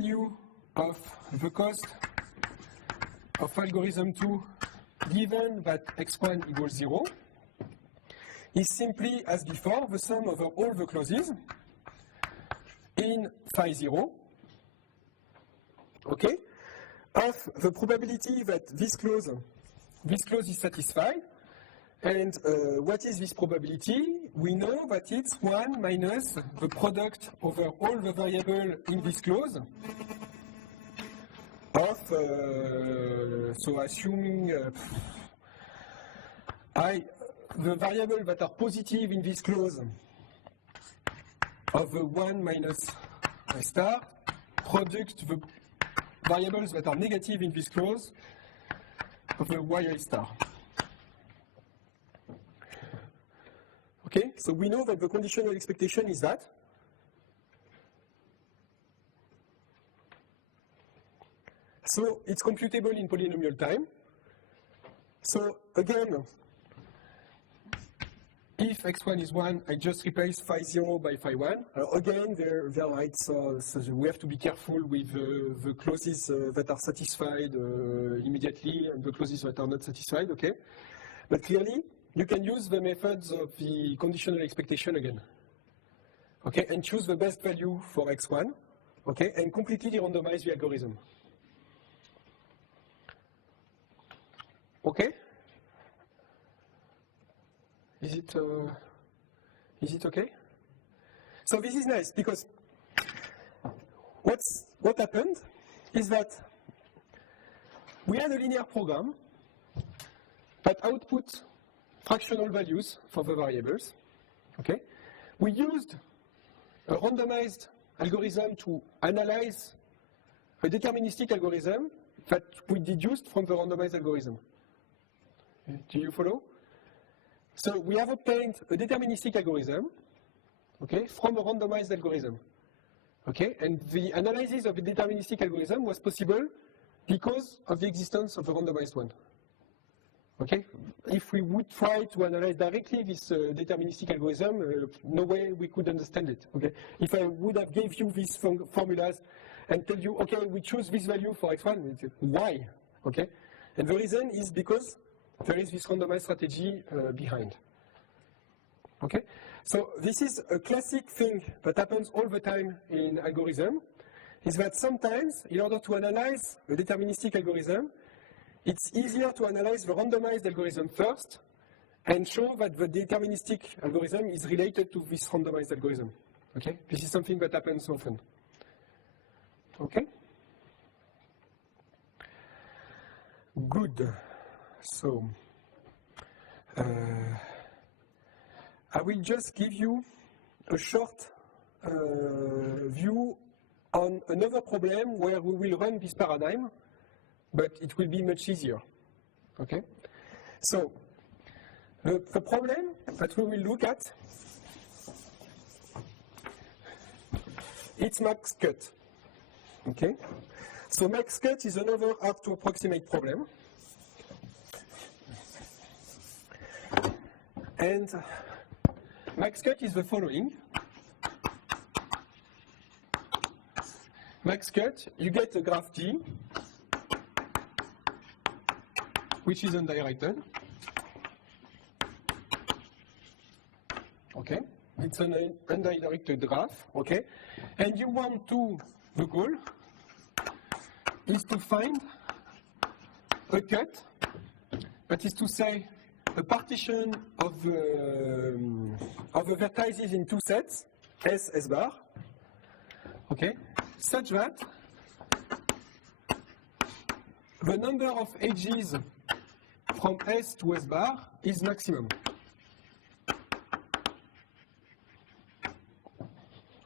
value of the cost of algorithm 2 given that x1 equals 0 is simply, as before, the sum over all the clauses in phi 0, okay, of the probability that this clause is satisfied. And what is this probability? We know that it's 1 minus the product over all the variables in this clause of, so assuming the variables that are positive in this clause of the 1 minus I star product the variables that are negative in this clause of the yi star. Okay, so we know that the conditional expectation is that. So it's computable in polynomial time. So again, if x1 is 1, I just replace phi 0 by phi 1. Again, they're right, so we have to be careful with the clauses that are satisfied immediately and the clauses that are not satisfied, okay? But clearly, you can use the methods of the conditional expectation again, okay? And choose the best value for x1, okay? And completely randomize the algorithm. Okay? Is it okay? So this is nice because what happened is that we had a linear program that output fractional values for the variables. Okay? We used a randomized algorithm to analyze a deterministic algorithm that we deduced from the randomized algorithm. Do you follow? So we have obtained a deterministic algorithm, okay, from a randomized algorithm, okay, and the analysis of the deterministic algorithm was possible because of the existence of a randomized one, okay. If we would try to analyze directly this deterministic algorithm, no way we could understand it, okay. If I would have gave you these formulas and tell you, okay, we choose this value for x1, why, okay, and the reason is because there is this randomized strategy behind. Okay? So this is a classic thing that happens all the time in algorithm, is that sometimes, in order to analyze a deterministic algorithm, it's easier to analyze the randomized algorithm first and show that the deterministic algorithm is related to this randomized algorithm. Okay? This is something that happens often. Okay? Good. So, I will just give you a short view on another problem where we will run this paradigm, but it will be much easier. Okay? So, the problem that we will look at, it's max cut. Okay? So max cut is another hard to approximate problem. And max cut is the following. Max cut, you get a graph G, which is undirected. Okay, it's an undirected graph, okay? And you want to, the goal is to find a cut, that is to say, a partition of the vertices in two sets, S, S bar, okay, such that the number of edges from S to S bar is maximum.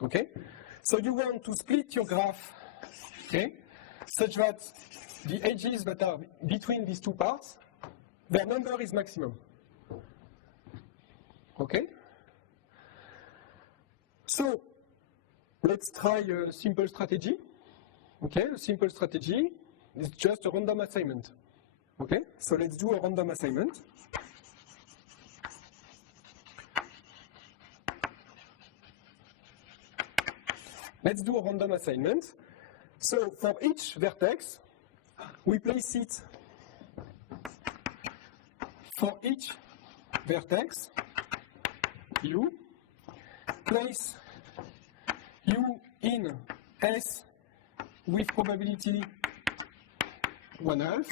Okay, so you want to split your graph, okay, such that the edges that are between these two parts, their number is maximum. Okay? So, let's try a simple strategy. Okay, a simple strategy is just a random assignment. Okay, so let's do a random assignment. Let's do a random assignment. So for each vertex, we place it for each vertex, U, place U in S with probability 1/2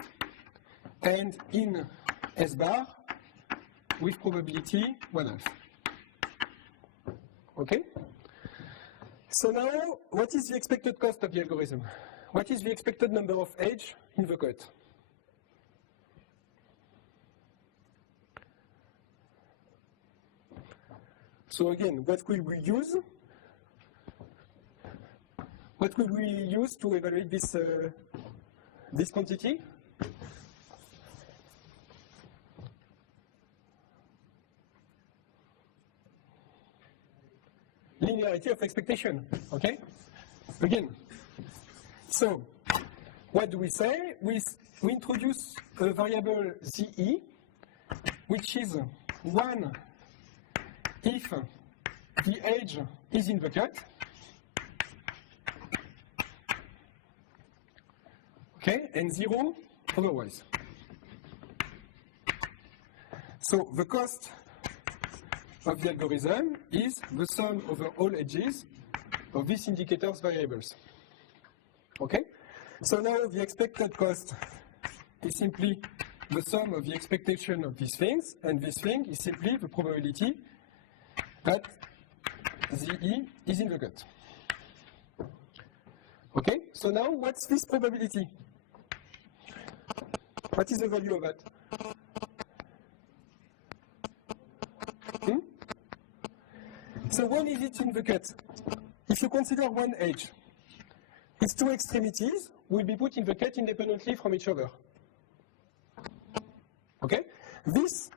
and in S bar with probability 1/2. Okay? So now, what is the expected cost of the algorithm? What is the expected number of edges in the cut? So again, what will we use? What will we use to evaluate this, this quantity? Linearity of expectation, okay? Again, so what do we say? We introduce a variable ZE, which is 1 if the edge is in the cut, okay, and 0 otherwise. So the cost of the algorithm is the sum over all edges of these indicators variables. Okay? So now the expected cost is simply the sum of the expectation of these things, and this thing is simply the probability that ZE is in the cut. Okay? So now what's this probability? What is the value of that? So when is it in the cut? If you consider one edge, its two extremities will be put in the cut independently from each other. Okay? This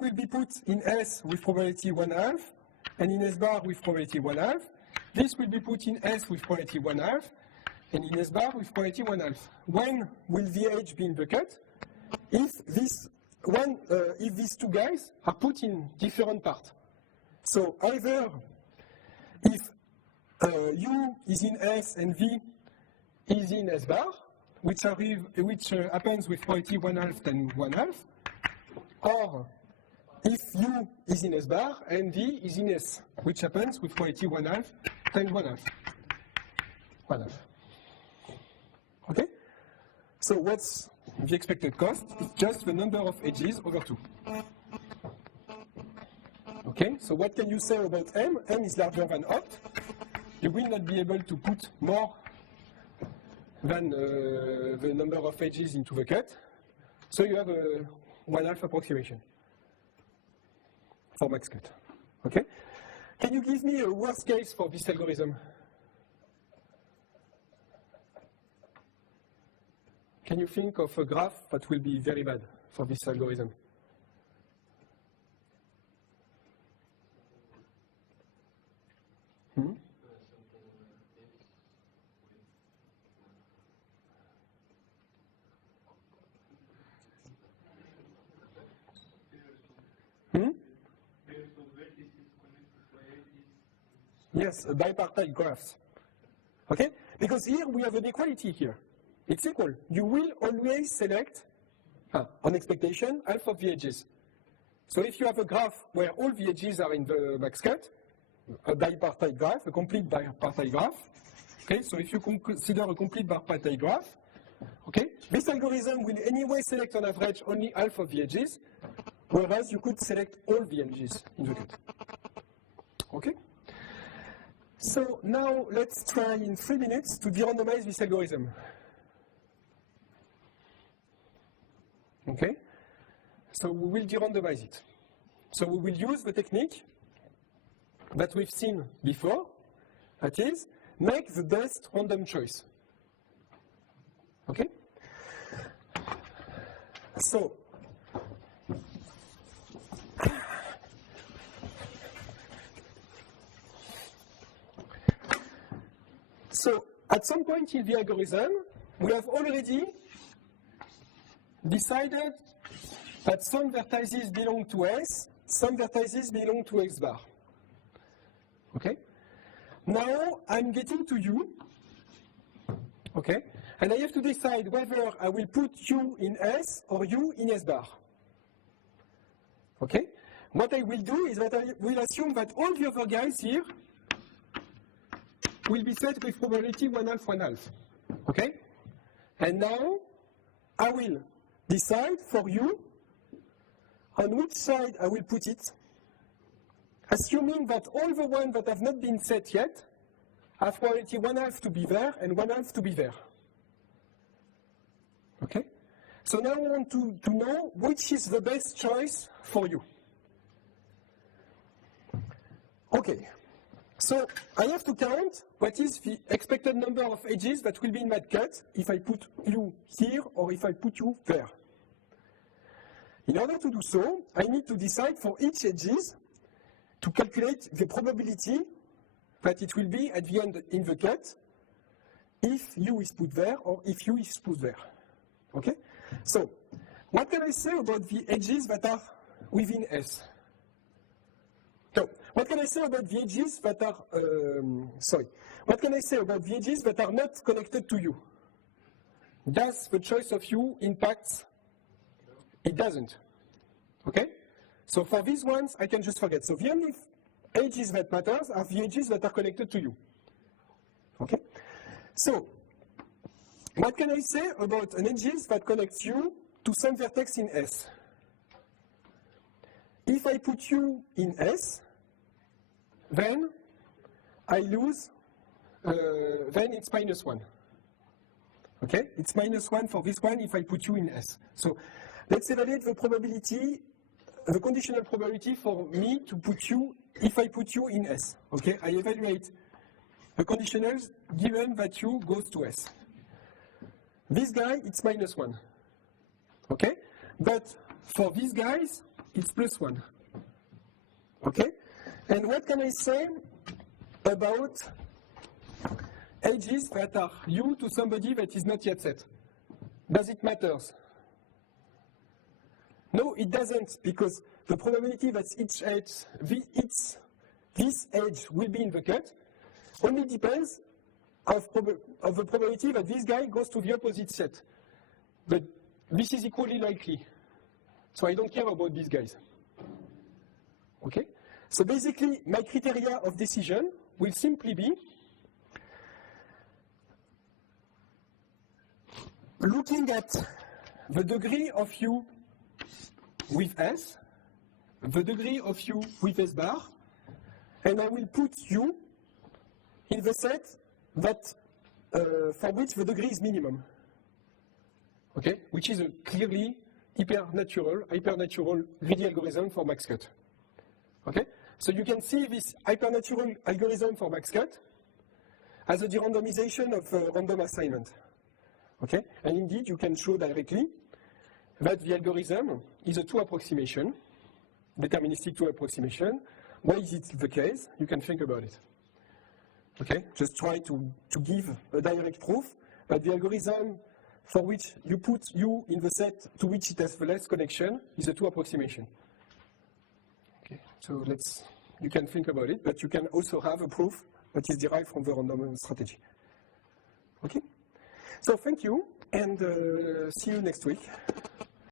will be put in S with probability 1/2, and in S bar with probability 1/2. This will be put in S with probability 1/2, and in S bar with probability 1/2. When will the edge be in the cut? If these two guys are put in different parts. So either if U is in S and V is in S bar, which happens with probability 1/2 and 1/2, or if U is in S bar and V is in S, which happens with probability 1/2 and 1/2. 1/2. Okay? So what's the expected cost? It's just the number of edges over 2. Okay, so what can you say about M? M is larger than opt. You will not be able to put more than the number of edges into the cut. So you have a 1/2 approximation for max cut. Okay? Can you give me a worst case for this algorithm? Can you think of a graph that will be very bad for this algorithm? Yes, bipartite graphs. Okay? Because here we have an equality here. It's equal. You will always select, on expectation, half of the edges. So if you have a graph where all the edges are in the max cut, a bipartite graph, a complete bipartite graph, okay? So if you consider a complete bipartite graph, okay, this algorithm will anyway select on average only half of the edges, whereas you could select all the edges in the cut. Okay? So now let's try in 3 minutes to derandomize this algorithm. Okay? So we will derandomize it. So we will use the technique that we've seen before, that is, make the best random choice. Okay? So, at some point in the algorithm, we have already decided that some vertices belong to S, some vertices belong to X bar. Okay? Now I'm getting to U, okay? And I have to decide whether I will put U in S or U in S bar. Okay? What I will do is that I will assume that all the other guys here will be set with probability 1/2, 1/2. Okay? And now I will decide for U on which side I will put it, assuming that all the ones that have not been set yet have probability 1/2 to be there and 1/2 to be there. Okay? So now I want to know which is the best choice for you. Okay, so I have to count what is the expected number of edges that will be in that cut if I put U here or if I put U there. In order to do so, I need to decide for each edges to calculate the probability that it will be at the end in the cut if U is put there or if U is put there. Okay? So, what can I say about the edges that are within S? So, what can I say about the edges that are, what can I say about the edges that are not connected to U? Does the choice of U impact? It doesn't. Okay? So for these ones, I can just forget. So the only edges that matters are the edges that are connected to U. Okay? So, what can I say about an edges that connects U to some vertex in S? If I put U in S, then I lose, then it's -1. Okay? It's -1 for this one if I put U in S. So let's evaluate the probability, the conditional probability for me to put U if I put U in S. Okay? I evaluate the conditionals given that U goes to S. This guy, it's -1. Okay? But for these guys, it's +1. Okay? And what can I say about edges that are U to somebody that is not yet set? Does it matter? No, it doesn't, because the probability that each edge, this edge will be in the cut only depends of the probability that this guy goes to the opposite set. But this is equally likely. So I don't care about these guys. Okay? So basically, my criteria of decision will simply be looking at the degree of U with S, the degree of U with S bar, and I will put U in the set that for which the degree is minimum. Okay? Which is a clearly hypernatural greedy algorithm for max cut. Okay? So you can see this hypernatural algorithm for max cut as a derandomization of random assignment. Okay? And indeed, you can show directly that the algorithm is a two approximation, deterministic two approximation. Why is it the case? You can think about it. Okay? Just try to give a direct proof that the algorithm for which you put U in the set to which it has the less connection is a two approximation. Okay, so you can think about it, but you can also have a proof that is derived from the random strategy. Okay? So thank you, and see you next week.